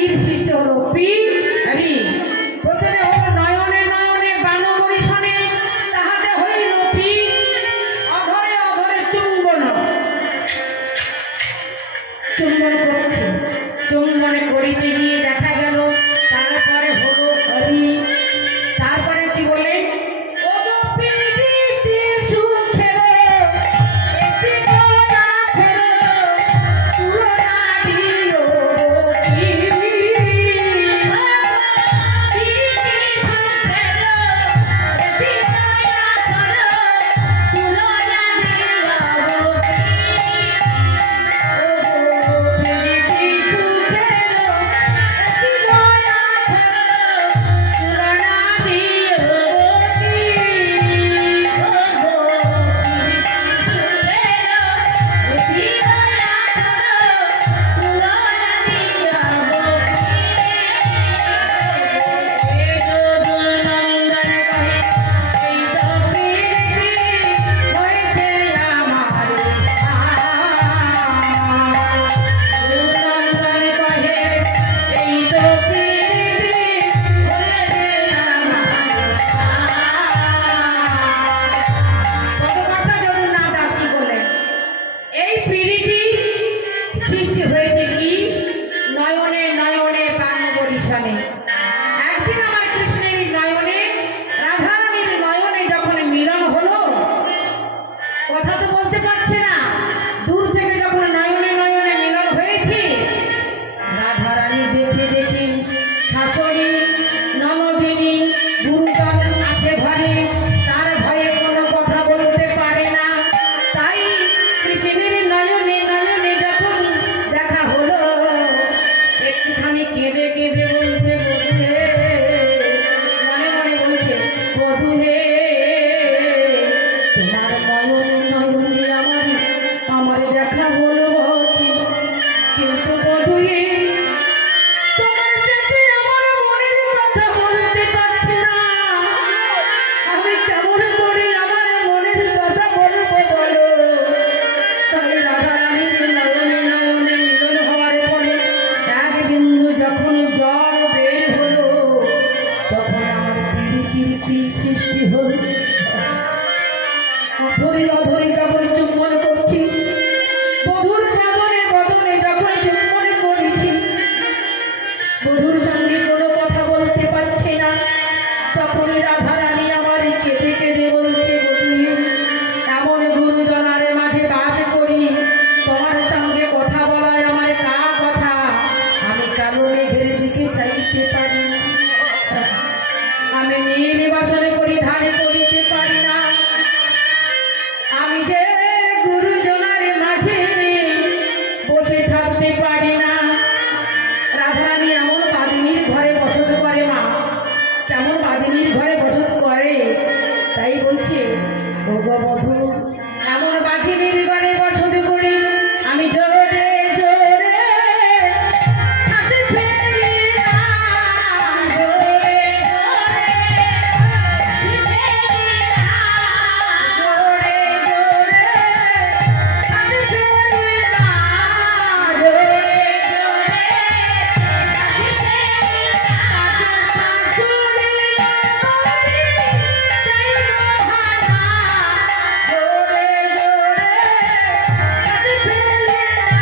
ঋর সৃষ্টি হলো পি ঋ। প্রথমে হলো নয়নে নয়নে বানবরিশনে তাহাতে হইল পি, অধরে অধরে চুম্বন চুম্বন করছে। চুম্বনে করিতে গিয়ে দেখা গেল তারপরে হলো ঋ। তারপরে কি বলে সৃষ্টি হয়েছে কি নয়নে নয়নে বানবরিশনে। একদিন আমার কৃষ্ণের নয়নে রাধারানীর নয়নে যখন মিলন হলো, কথা তো বলতে পারছে না, দূর থেকে যখন নয়নে নয়নে মিলন হয়েছে, রাধারানী দেখে দেখে শাশুড়ি ননদিনী গুরুজন আছে ঘরে, তার ভয়ে কোনো কথা বলতে পারে না। তাই কৃষ্ণের নয়নে নয়নে যখন দেখা হলো, একটুখানি কেঁদে কেঁদে বলছে বধূ হে, মনে মনে বলছে বধূ হে, তোমার নয়নে নয়নে আমার দেখা হলো বটে, কিন্তু বধূ হে তোমার সাথে আমার মনের কথা বলতে পারছি না, আমি কেমন করে আমার মনের কথা বলবো বলো। তাই রাধারানীর নয়নে নয়নে মিলন হওয়ার পরে এক বিন্দু যখন জল বের হলো, তখন আমার প্রীতির সৃষ্টি হলো। অধরে অধরে যখন চুম্বন করছি, বধূর বদনে বদনে যখন চুম্বন করেছি, বধূর সঙ্গে কোনো কথা বলতে পারছে না, তখন রাধারানী আমার কেঁদে কেঁদে বলছে বধূ এমন গুরুজনার মাঝে বাস করি, তোমার সঙ্গে কথা বলায় আমার কা কথা, আমি কালো মেঘের দিকে চাইতে পারি না, আমি নীল বাসনে পরিধান করিতে পারি না, আমি যে গুরুজনার মাঝে বসে থাকতে পারি না। রাধারানী এমন বাদিনীর ঘরে বসত করে, মা কেমন বাদিনীর ঘরে বসত করে, তাই বলছে ও গো বধূ এমন বাঘিনীর ঘরে বসত করে আমি জোরে জোরে হাসি ফেলি না, জোরে জোরে হাসি ফেলি না, জোরে জোরে হাসি ফেলি না, জোরে জোরে হাসি ফেলি না, শাশুড়ি ননদি চাই বহানা, জোরে জোরে হাসি ফেলি না,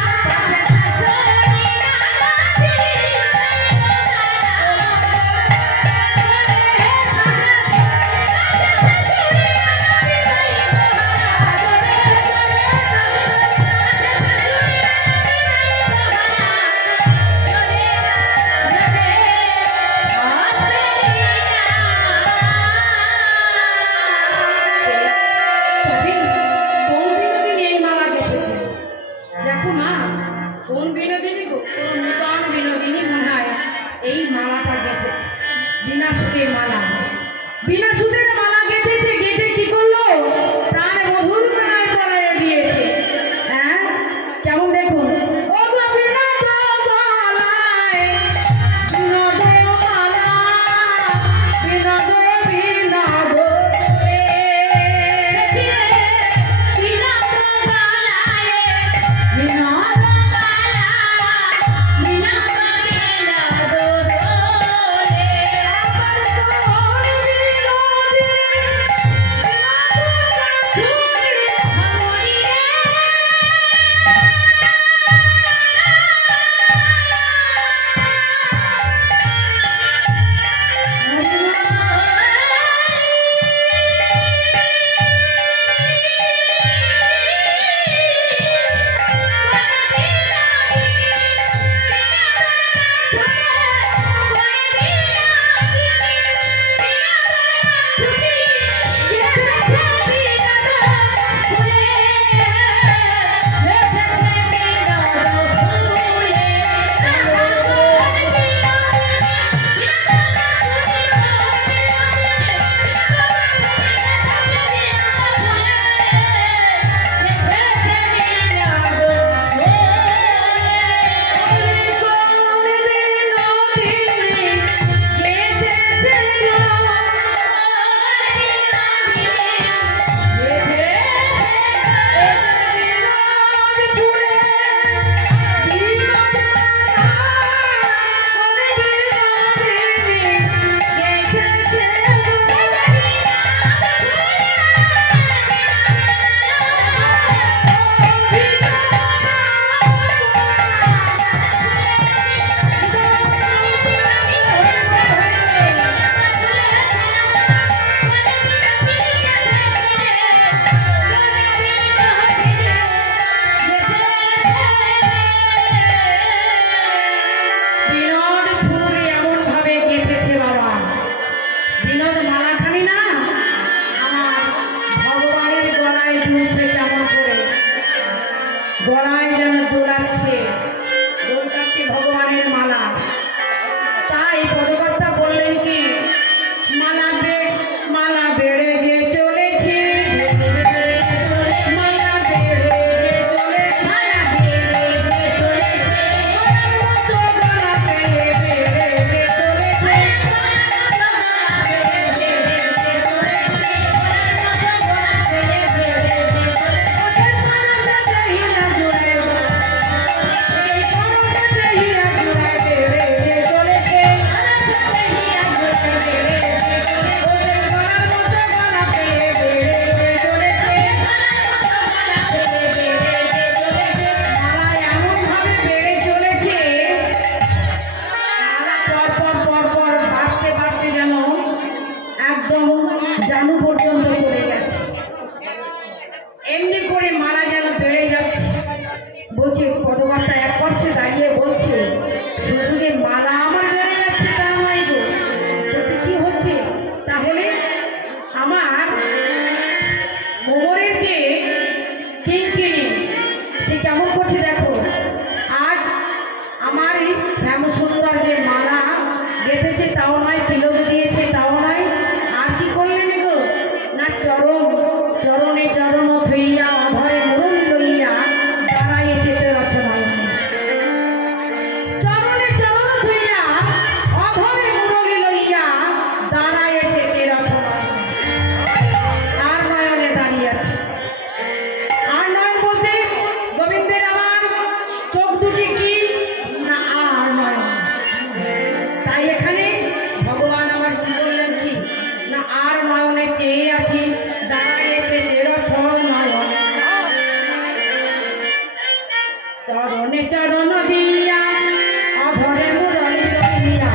দেখো মা কোন বিনোদিনী গো, কোন নূতন বিনোদিনী মনে হয় এই মালাটা গেঁথেছে, বিনা সুখের মালা, বিনা সুখের মালা গেঁথেছে, গেঁথে কি করলো প্রাণ মধুর মালায় পরাইয়া দিয়েছে। হ্যাঁ কেমন দেখুন ও গো বিনোদ মালায়, বিনোদ মালা, বিনোদ বিনোদ বিনোদ মালায়, বিনোদ মালা, বিনোদ নয়, শ্যাম সুন্দর যে মালা গেঁথেছে তাও নয়, তিলক দিয়েছে তাও নয়, আর কি করলেন গো না চরণে চরণ ধুইয়া অধরে মুরুল লইয়া দাঁড়াইয়েছে রচনায়। চরণে চরণ ধুইয়া অধরে মুরলি লইয়া দাঁড়াইয়েছে রচনায়। আর নয়নে দাঁড়িয়ে আছে। আর নয় বলতে গোবিন্দের আমার চোখ দুটি কি না আর নয়। তাই এখানে ভগবান আমার কি বললেন কি না আর নয়নে চেয়ে আছি, দাঁড়াইয়েছে নয়ন। চরণে চরণ দিয়া অধরে মুরলি লইয়া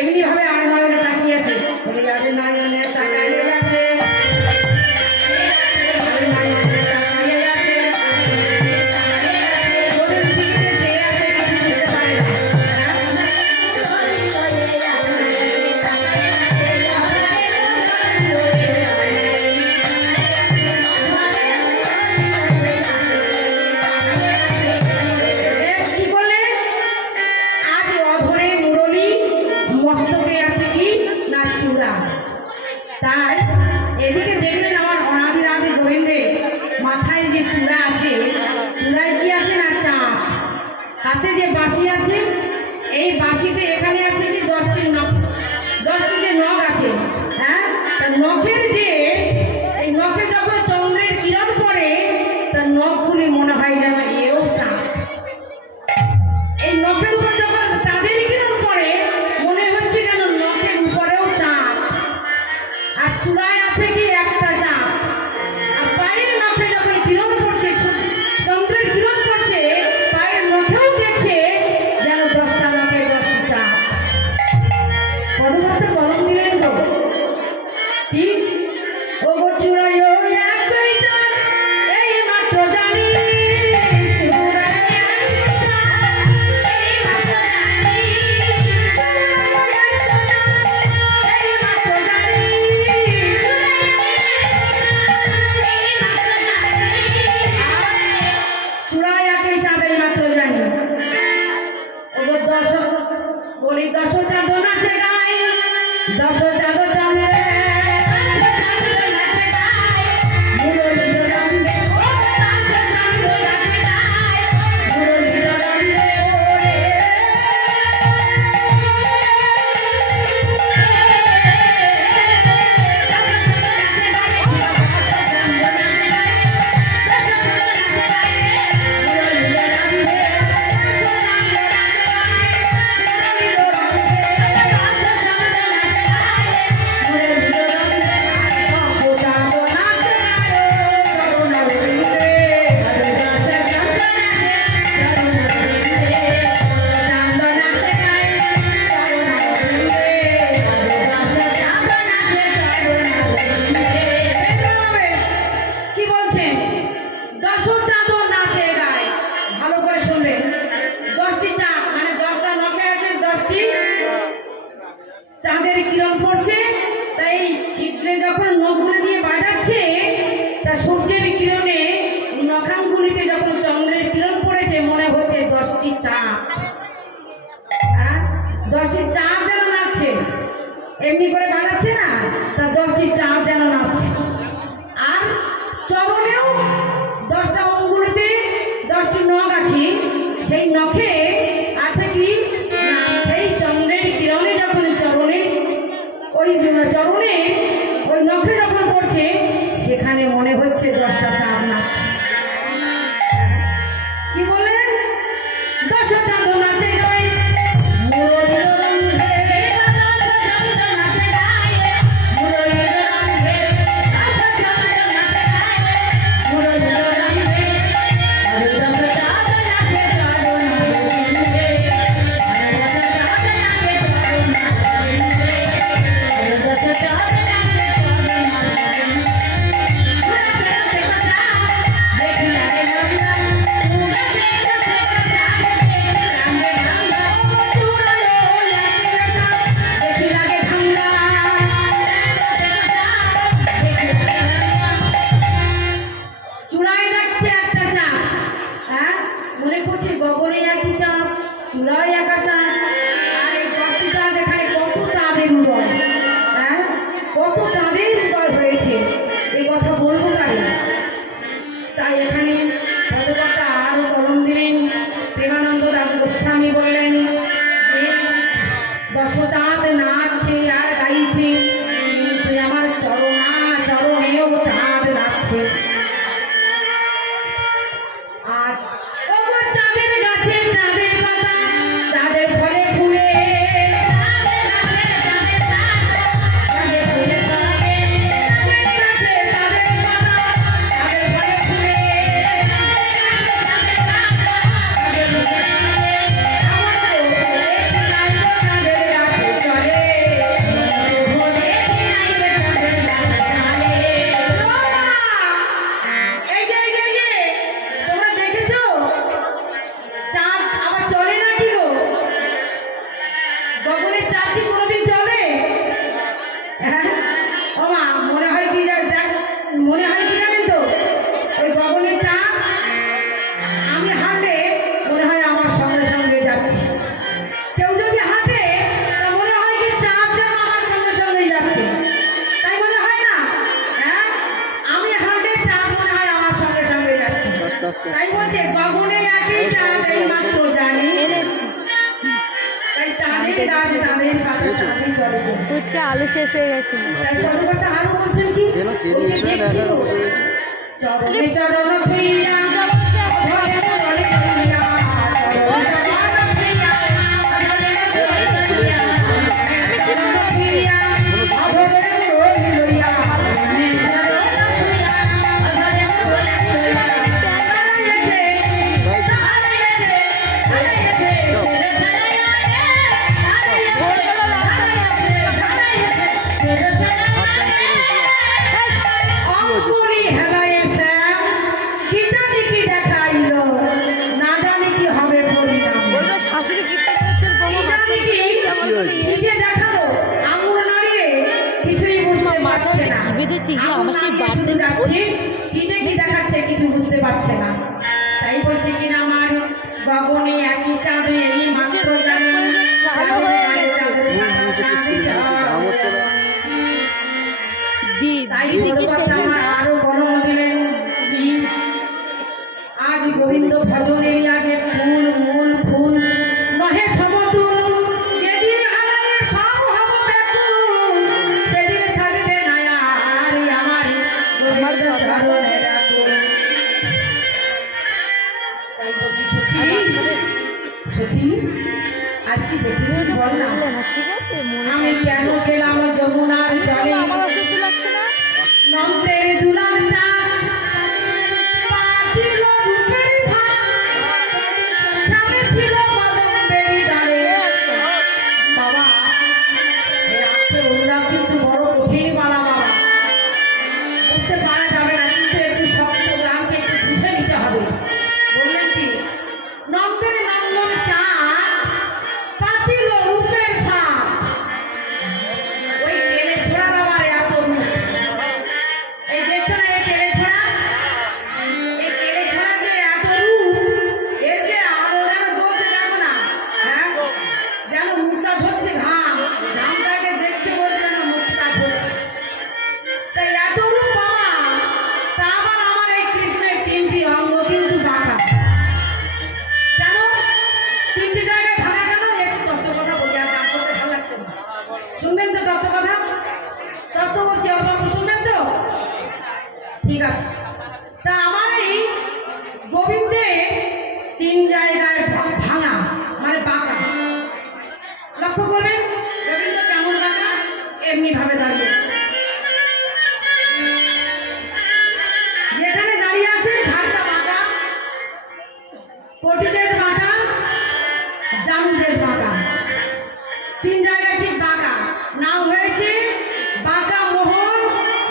এমনি ভাবে আর নয়নে তাকিয়েছে, বলে যাবে নয়নে তাকাইয়ে যাচ্ছে, মস্তকে আছে কি না চূড়া। তাই এদিকে দেখলেন আমার অনাদি আদি গোবিন্দের মাথায় যে চূড়া আছে, চূড়ায় কি আছে না চাঁদ, হাতে যে বাঁশি আছে, এই বাঁশিতে এখানে আছে কি 10টি নখ, 10টি যে নখ আছে, হ্যাঁ নখের যে এই নখে যখন চন্দ্রের কিরণ পড়ে তার নখগুলি মনে হয় যেন এও চাঁদ। এই নখের উপর যখন চাঁদের কিরণ পড়ে মনে হচ্ছে যেন নখের উপরেও চাঁদ, আর চূড়ায় আছে কি একটা চাঁদ, আর পায়ের নখে যখন কিরণ পড়ছে, চন্দ্রের কিরণ পড়ছে, পায়ের নখেও দেখছে যেন 10টা নখে 10টি চাঁদ। পদভাতে গরম দিলেন তো ঠিক তা সূর্যের কিরণে নখাঙ্গুলিতে যখন চন্দ্রের কিরণ পড়েছে মনে হচ্ছে 10টি চাঁদ, হ্যাঁ 10টি চাঁদ যেন নাচছে, এমনি করে বানাচ্ছে না, তা 10টি চাঁদ যেন নাচছে। আর চরণেও 10টা অঙ্গুলিতে 10টি নখ আছে, সেই নখে আছে কি না, সেই চন্দ্রের কিরণে যখন চরণে ওই নখে যখন পড়ছে সেখানে মনে হচ্ছে 10টা চাঁদ নাচছে। কি বলেন? 10টা চাঁদ নাচে গায়ে, মুরলীর রঙে নাচে গায়ে, মুরলীর রঙে নাচে গায়ে, মুরলীর রঙে আর 10টা চাঁদ নাচে চরণ বিন্দে, আর 10টা চাঁদ নাচে চরণ বিন্দে, আর 10টা চাঁদ নাচে চরণ বিন্দে। চূড়ায় ডাকছে একটা চাঁদ, হ্যাঁ মনে করছে গগনে একই চাঁদ, চূড়ায় একা চাঁদ, আর এই 10টি চাঁদ এখানে কত চাঁদের উদয়, হ্যাঁ কত চাঁদের উদয় হয়েছে, এই কথা বলবো পারি। তাই এখানে পদকর্তা আরো কলম দিলেন, প্রেমানন্দ দাস গোস্বামী বললেন যে 10 চাঁদ নাচছে আর গাইছে, কিন্তু আমার চরণেও চাঁদ নাচছে। আজ ওগো চাঁদের গাছে চাঁদের পাতা, চাঁদের ফলে ফুলে, চাঁদের গাছে চাঁদের পাতা, চাঁদের ফুলে ফলে, চাঁদের গাছে চাঁদের পাতা, চাঁদের ফলে ফুলে, চাঁদের গাছে চাঁদের পাতা, চাঁদের ফুলে ফলে, আমার তো দেখি নাই গো চাঁদের গাছে চলে, আমার তো দেখি নাই গো চাঁদের গাছে চলে। এই যে তোমরা দেখেছো চাঁদ আবার চলে না কি গো? গগনের চাঁদ কি কোনোদিন চলে? হ্যাঁ ও মা, মনে হয় কি জানেন তো, ওই গগনের চাঁদ আমি হাঁটলে মনে হয় আমার সঙ্গে সঙ্গে যাচ্ছে, কেউ যদি হাঁটে তা মনে হয় কি চাঁদ যেন আমার সঙ্গে সঙ্গে যাচ্ছে, তাই মনে হয় না? হ্যাঁ আমি হাঁটলে চাঁদ মনে হয় আমার সঙ্গে সঙ্গে যাচ্ছে। তাই বলছে গগনে একই চাঁদ এই মাত্র জানি, তাই চাঁদের গাছ চাঁদের কাছে চাঁদই চলে। ফুচকা আলু শেষ হয়ে গেছিল। তাই পদকর্তা আরো বলছেন কি, চরণে চরণ থুইয়া ঘরে ঘরে থুইয়া, চরণে চরণ থুইয়া, ঘরে ঘরে থুইয়া, চরণ থুইয়া, ঘরে ঘরে লইয়া, চরণে চরণ থুইয়া, ঘরে ঘরে লইয়া, অঙ্কুরি হেলায় শ্যাম, কিতা দিকি দেখাইলো, না জানি কি হবে পরিণাম। বলবে শাশুড়ি কীর্তন করছে, বউ হাত পা তুলেছে, আমার বলে কি যে দেখালো, আঙুল নাড়িয়ে কিছুই বুঝতে পারছে না। কি বেঁধেছি গিয়ে আঙুল আমার সেই নাড়িয়ে বাড়তে শুধু যাচ্ছে, কি যে কি দেখাচ্ছে কিছু বুঝতে পারছে না। তাই বলছে কিনা আমার গগনে একই চাঁদে এই মাত্র জানো, কালো হয়ে গেছে। দিদি কি সেই আরো কলম দিলেন কি, আজ গোবিন্দ ভজনের আগে ফুল মূল ফুল নহে সমতুল, যেদিন হারায়ে সব হব ব্যাকুল, সেদিন থাকবে না আর আমার গোবিন্দ চরণের আকুল। তাই বলছি সখী, সখী আর কি দেখেছিস বল না, ঠিক আছে আমি কেন গেলাম যমুনার জলে, আমার অসুখ লাগছে না, নম্রের দুলার চাঁদ পাতিল রূপের ভাত, স্বামী ছিল কদম বেরি দ্বারে। বাবা এই আত্মে অনুরাগ কিন্তু বড় কঠিন বালা বাবা, বুঝতে পারা যাবে না, কিন্তু একটু শক্ত গানকে একটু বুঝে নিতে হবে। বললেন কি, নম্রের নন্দন চাঁদ পাতিল রূপের ভাত, কৃষ্ণের তিনটি অঙ্গ কিন্তু বাঁকা। কেন তিনটি জায়গায় ভাঙা কেন? একটু তত্ত্ব কথা বলি, আর গান করতে ভালো লাগছে না। শুনবেন তো তত্ত্ব কথা? তত্ত্ব বলছি, অল্প অল্প শুনবেন তো? ঠিক আছে। তা আমার এই গোবিন্দের তিন জায়গায় ভাঙা মানে বাঁকা। লক্ষ্য করবেন গোবিন্দ কেমন বাঁকা, এমনি ভাবে দাঁড়িয়ে আছে। যেখানে দাঁড়িয়ে আছে ঘাটটা বাঁকা, কটিদেশ বাঁকা, জানুদেশ বাঁকা, তিন জায়গা ঠিক বাঁকা। নাম হয়েছে বাঁকা মোহন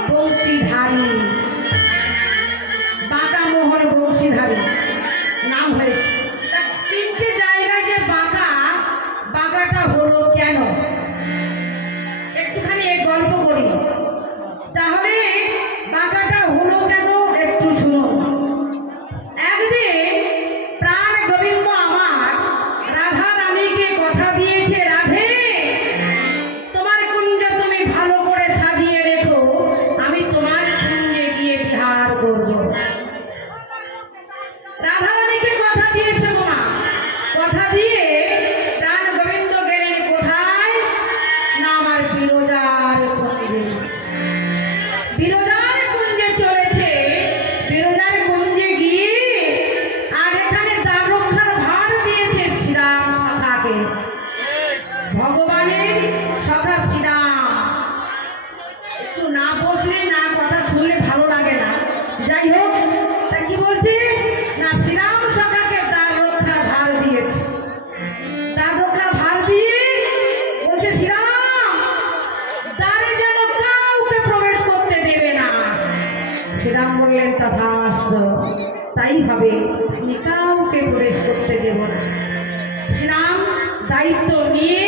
বংশীধারী। বাঁকা মোহন বংশীধারী নাম হয়েছে। তা তিনটে জায়গায় যে বাঁকা, বাঁকাটা হলো কেন? একটুখানি এই গল্প করি, তাহলে বাঁকাটা হলো কেন একটু শুনুন। একদিন প্রাণ গোবিন্দ আমার রাধা রানীকে কথা দিয়েছে, রাধে তোমার কুঞ্জ তুমি ভালো করে সাজিয়ে রেখো, আমি তোমার কুঞ্জে গিয়ে বিহার করব। রাধা রানীকে কথা দিয়েছে মা। কথা দিয়ে প্রাণ গোবিন্দ গেলেন কোথায়? না আমার বিরজার কুঞ্জে। বিরজার কুঞ্জে চলেছে। বিরজার কুঞ্জে গিয়ে আর এখানে দ্বার রক্ষার ভার দিয়েছে শ্রীরাম সখাকে। ভগবানের সখা শ্রীরাম। একটু না বসলে না কথা শুনলে ভালো লাগে না। যাই হোক, তা কি বলছে না শ্রীরাম সখাকে দ্বার রক্ষার ভার দিয়েছে। দ্বার রক্ষার ভার দিয়ে বলছে শ্রীরাম দ্বারে যেন কাউকে প্রবেশ করতে দেবে না। শ্রীরাম বললেন তথাস্তু, তাই হবে, আমি কাউকে প্রবেশ করতে দেব না। শ্রীরাম দায়িত্ব নিয়ে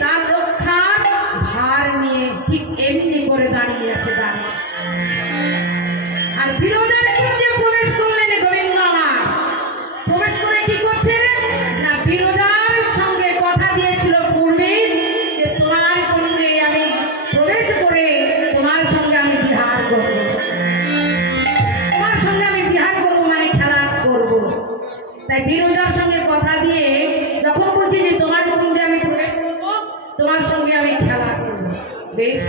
দ্বার রক্ষার ভার নিয়ে ঠিক এমনি করে দাঁড়িয়ে আছে দ্বারে। আর বিরোজার কুঞ্জে প্রবেশ করলেন গোবিন্দ আমার। প্রবেশ করে কি করছে না বিরোজার সঙ্গে কথা দিয়েছিল পূর্বে যে তোমার কুঞ্জে আমি প্রবেশ করে তোমার সঙ্গে আমি বিহার করব। তোমার সঙ্গে আমি বিহার করবো মানে খেলা করব। তাই বিরোজার সঙ্গে কথা দিয়ে যখন বলছি যে তোমার কুঞ্জে আমি প্রবেশ করব, তোমার সঙ্গে আমি খেলা করব, বেশ।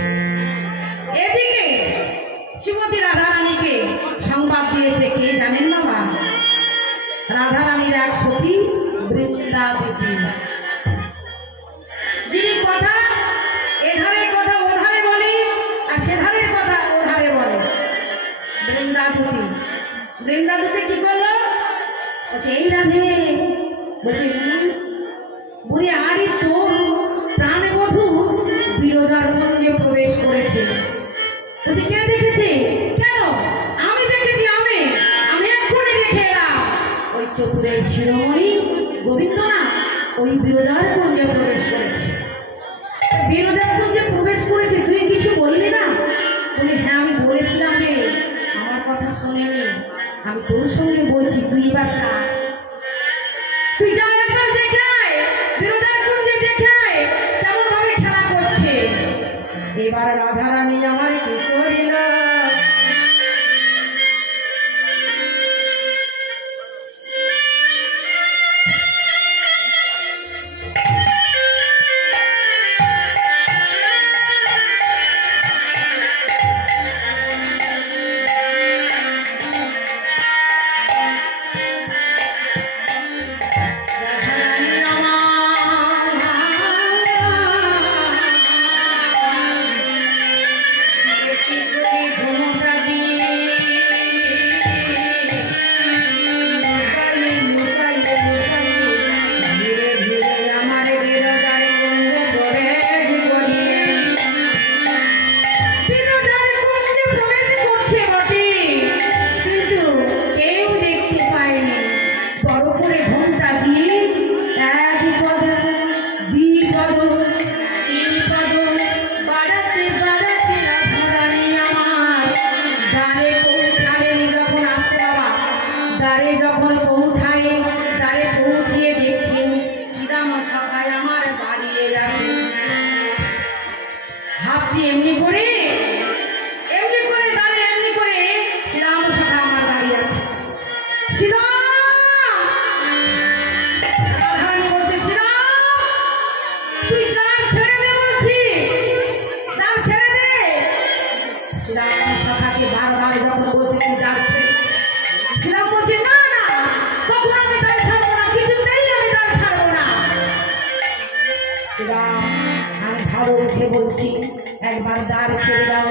এদিকে শ্রীমতী রাধা রানীকে সংবাদ দিয়েছে কে জানেন বাবা? রাধা রানীর এক সখী বৃন্দাবতী, যিনি কথা এধারে কথা ওধারে বলে আর সেধারের কথা ওধারে বলে। বৃন্দাবতী। বৃন্দাবতী কি করলো? বলছে এই রাধে, বলছে বুড়ি আরই তোর প্রাণবধূ বিরজার কুঞ্জে প্রবেশ করেছে। বলছে কে দেখেছে? কেন আমি দেখেছি, আমি এক্ষুনি দেখে এলাম। ওই চতুরের শিরোমণি গোবিন্দ না ওই বিরজার কুঞ্জে প্রবেশ করেছে। বিরজার কুঞ্জে প্রবেশ করেছে, তুই কিছু বললি না? বলি হ্যাঁ আমি বলেছিলাম রে, আমার কথা শোনেনি। আমি তোর সঙ্গে বলছি, তুই এবার যা, তুই যা একবার দেখে আয়, বিরজার কুঞ্জে দেখে আয় কেমন ভাবে খেলা করছে। এবার রাধা রানী আমার কি করিল, রাধা বলছি, একবার দ্বার ছেড়ে দাও।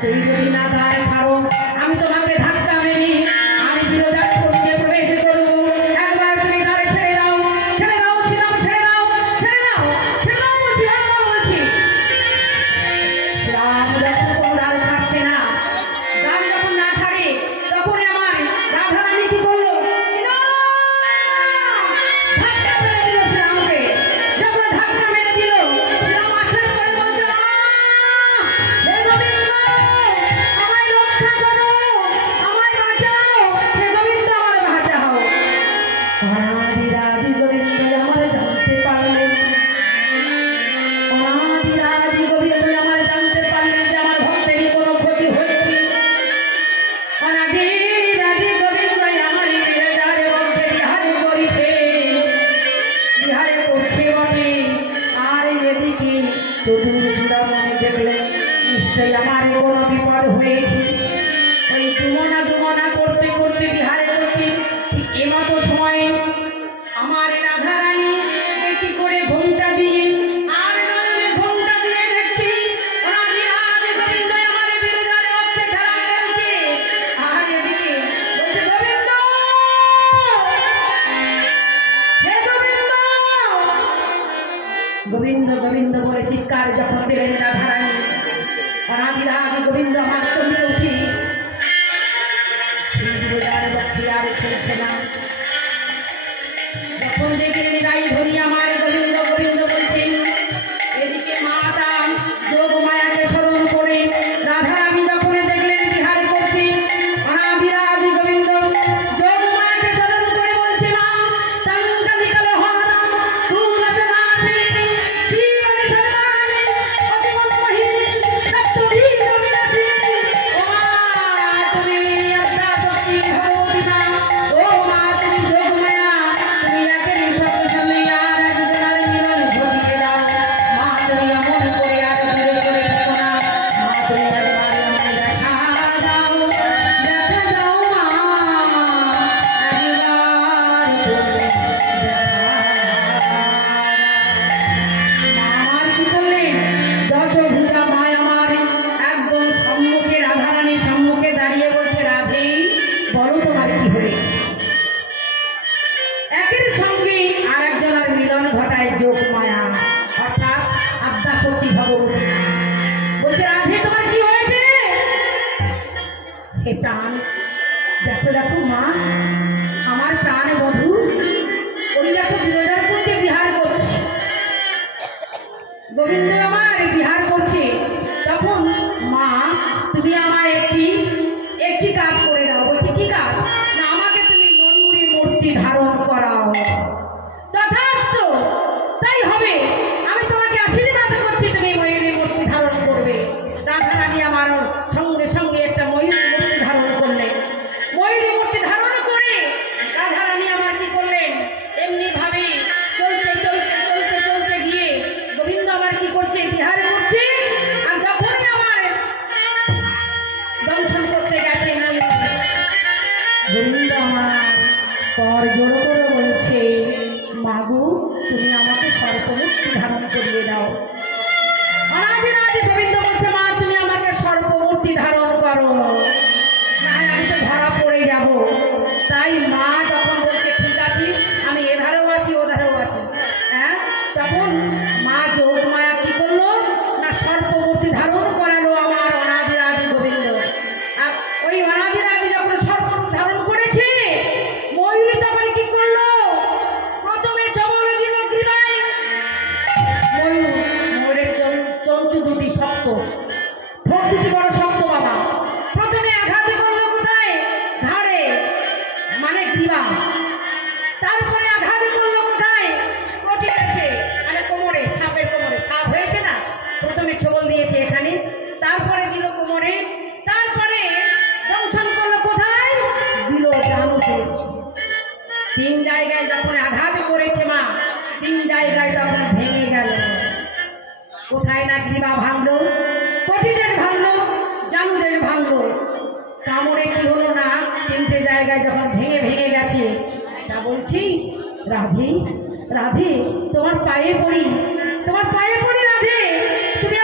তুমি যদি না দ্বার ছাড়ো, আমি তোমাকে ধাক্কা মেরে আমি চিরজাত করতে প্রবেশ করবো। একবার তুমি দ্বার ছেড়ে দাও, ছেড়ে দাও, শ্রীরাম, ছেড়ে দাও, ছেড়ে দাও, ছেড়ে দাও, ছেড়ে দাও বলছি। রাম যখন কোনো দ্বার ছাড়ছে না, দ্বার যখন না ছাড়ে, তখনই আমার রাধা রানী কি করলো? শ্রীরাম! ধাক্কা মেরে দিল শ্রীরামকে। যখন ধাক্কা মেরে দিল, শ্রীরাম আছড়ে পড়ে বলছে, হে গোবিন্দ, আমায় রক্ষা করো, আমায় বাঁচাও, হে গোবিন্দ, আমায় বাঁচাও। অনাদি রাধি গোবিন্দ আমার জানতে পারলেন, অনাদি রাধি গোবিন্দ আমার জানতে পারলেন যে আমার ভক্তেরই কোনো ক্ষতি হচ্ছে। অনাদি রাধি গোবিন্দ আমার বিরাজারে মধ্যে বিহারে করিছে, বিহারে করছে বটে। আর এদিকে চতুর চূড়ামণি দেখলেন নিশ্চয়ই আমার কোনো বিপদ হয়েছে। ওই দুমনা দুমনা করতে করতে বিহারে করছে। ঠিক এমতো সময়ে আমার রাধা রানী বেশি করে ঘোমটা দিয়ে আর নয়নে ঘোমটা দিয়ে দেখছি অনাদি রাধি গোবিন্দ আমার বিরাজারে মধ্যে খেলা খেলছে। আর এদিকে বলছে, গোবিন্দ, হে গোবিন্দ, গোবিন্দ গোবিন্দ বলে চিৎকার যখন দিলেন রাধা রানী, অনাদি রাধি গোবিন্দ আমার চমকে উঠি সেই বিরাজার মধ্যে আর খেলছে না। যখন দেখলেন গাই ধরি আমার গোবিন্দ গোবিন্দ বলছেন, এদিকে মাতা যোগ মায়াকে স্মরণ করে রাধা রানী যখন দেখলেন বিহারে করছে, অনাদি রাধি গোবিন্দ যোগ মায়াকে স্মরণ করে বলছে, মা তঙ্কা নিকালো হন তুলসমাসে জীবনে সর্বাণে অতিমন্মহি সত্যি রবিলাসে। ও মা তুমি অত্যাশক্তি ভগবতী মা, ও মা তুমি যোগ মায়া, তুমি একের সকল সঙ্গে আর একজনের মিলন ঘটিয়ে দাও। মা তুমি এমন করে আর দূরে করে থেকো না, মা তুমি একবার আমায় দেখা দাও, দেখা দাও মা, একবার তুমি দেখা দাও। মা আমার কি করলেন? দশভুজা মা আমার একদম সম্মুখে রাধা রানীর সম্মুখে দাঁড়িয়ে বলছে, রাধে বলো তোমার কি হয়েছে? একের সঙ্গে আর একজনের মিলন ঘটায় যোগ মায়া, অর্থাৎ আদ্যাশক্তি ভগবতী। বলছে, রাধে তোমার কি হয়েছে? হে প্রাণ, দেখো দেখো মা, আমার প্রাণ বধূ ওই দেখো বিরজার কুঞ্জে বিহার করছে, গোবিন্দ আমার বিহার করছে। তখন মা তুমি আমায় একটি কাজ করে দাও। বলছি, কি কাজ? না, আমাকে তুমি ময়ূরী মূর্তি ধারণ করাও। তথাস্তু, তাই হবে। আমি তোমাকে আশীর্বাদ করছি, তুমি ময়ূরী মূর্তি ধারণ করবে। রাধা রানী আমার সঙ্গে সঙ্গে একটা ময়ূরী মূর্তি ধারণ করলেন। ময়ূরী মূর্তি ধারণ করে রাধা রানী আমার কি করলেন? এমনি ভাবে চলতে চলতে চলতে চলতে গিয়ে গোবিন্দ আমার কি করছে? বিহার করছে। আর যখনই আমার দংশন করতে গেছে ময়ূর, গোবিন্দ আমার পর জোড়ো করে বলছে, মাগু তুমি আমাকে সর্পমূর্তি ধারণ করিয়ে দাও। অনাদি রাধি গোবিন্দ বলছে, মা তুমি আমাকে সর্পমূর্তি ধারণ করো, না আমি তো ধরা পড়ে যাব। তাই মা তখন বলছে, ঠিক আছে, আমি এধারেও আছি ওধারেও আছি। হ্যাঁ, তখন মা যোগ মায়া কি করলো? না সর্পমূর্তি ধারণ করালো আমার অনাদি রাধি গোবিন্দ। আর ওই অনাদি রাধি যখন সর্পমূর্তি ধারণ করেছে, ময়ূরী তখন কি করলো? প্রথমে চবল দিল গ্রীবায়। ময়ূরের চঞ্চু দুটি শক্ত, ঠোঁট দুটি বড় শক্ত বাবা। প্রথমে আঘাত করলো কোথায়? ঘাড়ে, মানে গ্রীবা। তারপরে আঘাত করলো কোথায়? কটিদেশে, মানে কোমরে, সাপের কোমরে। সাপ হয়েছে না, প্রথমে ছবল দিয়েছে এখানে, তারপরে দিল কোমরে, তারপরে দংশন করলো কোথায়? দিল ডানুতে। তিন জায়গায় যখন আঘাত করেছে মা, তিন জায়গায় তখন ভেঙে গেল। কোথায় না গ্রীবা ভাঙলো, কটিদেশ ভাঙলো, জানুদেশ ভাঙলো। কামড়ে কি হলো না, তিনটে জায়গায় যখন ভেঙে ভেঙে গেছে, তা বলছি, রাধে রাধে তোমার পায়ে পড়ি, তোমার পায়ে পড়ি রাধে, তুমি